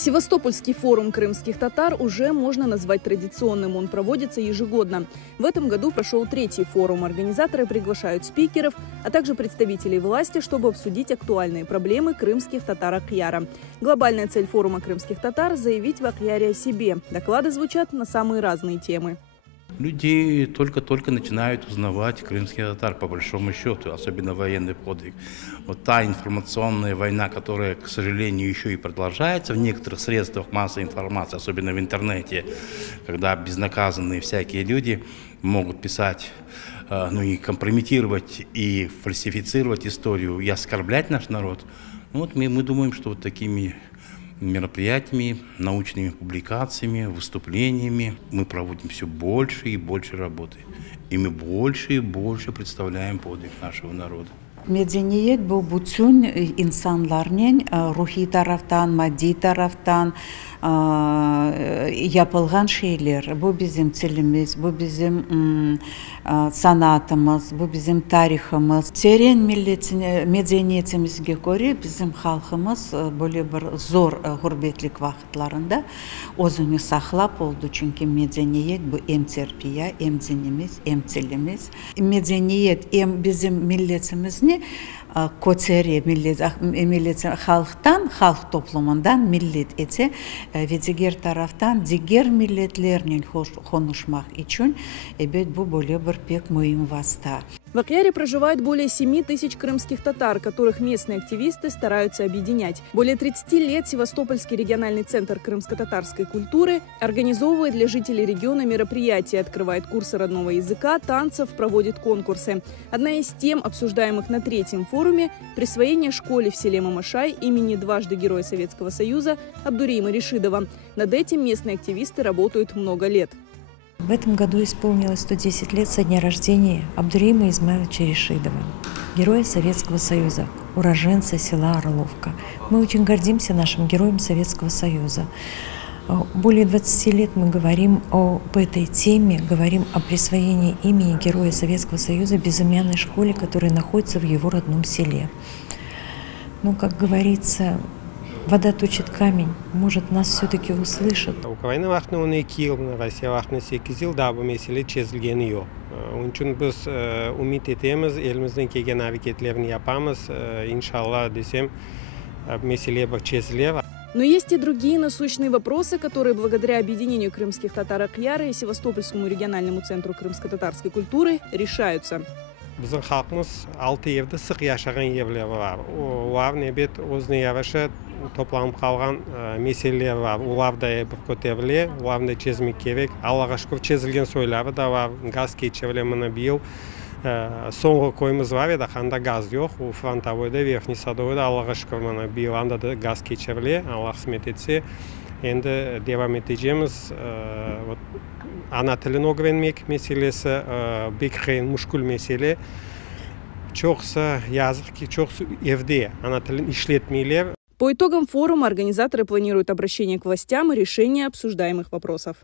Севастопольский форум крымских татар уже можно назвать традиционным. Он проводится ежегодно. В этом году прошел 3-й форум. Организаторы приглашают спикеров, а также представителей власти, чтобы обсудить актуальные проблемы крымских татар Акъяра. Глобальная цель форума крымских татар – заявить в Акъяре о себе. Доклады звучат на самые разные темы. Люди только-только начинают узнавать крымских татар, по большому счету, особенно военный подвиг. Вот та информационная война, которая, к сожалению, еще и продолжается в некоторых средствах массовой информации, особенно в интернете, когда безнаказанные всякие люди могут писать, и компрометировать, и фальсифицировать историю, и оскорблять наш народ. Вот мы думаем, что вот такими мероприятиями, научными публикациями, выступлениями мы проводим все больше и больше работы. И мы больше и больше представляем подвиг нашего народа. Medeniyet bu bütün insanların ruhi taraftan, maddi taraftan yapılgan şeyler. Bu bizim dilimiz, bu bizim sanatımız, bu bizim tarihimiz. Terin medeniyetimizge göre bizim halkımız böyle bir zor gurbetlik vakitlerinde özünü saklap oldu. Çünkü medeniyet bu hem terbiye, hem dinimiz, hem dilimiz. Medeniyet hem bizim milletimizni koçeri millet halktan, halk toplumundan millet eti ve diğer taraftan diğer milletlerle konuşmak için bu böyle bir pek mühim vasıta. В Акъяре проживает более 7 тысяч крымских татар, которых местные активисты стараются объединять. Более 30 лет Севастопольский региональный центр крымско-татарской культуры организовывает для жителей региона мероприятия, открывает курсы родного языка, танцев, проводит конкурсы. Одна из тем, обсуждаемых на 3-м форуме – присвоение школе в селе Мамашай имени дважды Героя Советского Союза Абдурима Решидова. Над этим местные активисты работают много лет. В этом году исполнилось 110 лет со дня рождения Абдурима Измайловича Решидова, Героя Советского Союза, уроженца села Орловка. Мы очень гордимся нашим героем Советского Союза. Более 20 лет мы говорим об этой теме, говорим о присвоении имени Героя Советского Союза безымянной школе, которая находится в его родном селе. Ну, как говорится, вода точит камень, может, нас все-таки услышат. Украина вақтына 12 yıl, Россия вақтына 8 yıl daha bu mesele çözülgeni yok. Onun için biz umut etemiz, elimizden kelgan hareketlerini yapamız. İnşallah desem mesele bir çözülür. Но есть и другие насущные вопросы, которые благодаря объединению крымских татар Акъяра и Севастопольскому региональному центру крымско-татарской культуры решаются. Bizim halkımız 6 evde sık yaşayan evler var. Ular nebet özüne yavaşa toplanıp kalgan meseleler var. Ular da kötevli, ular da çözmek gerek. Allah'a şükür çözülgen soyları da var. Gaz geçevlemini bir yıl. Soğuk koyumuz var ya da kanda gaz yok. O Frontavoy'da, Verkhny Sadovoy'da Allah'a şükür bana bir anda da gaz geçevli. Allah kısmet etse. Endi devam edeceğimiz ana tilini öğrenmek meselesi bir kıyın muşkul mesele. Çoksa yazık ki çoksa evde ana tilini işletmeyler. По итогам форума организаторы планируют обращение к властям и решение обсуждаемых вопросов.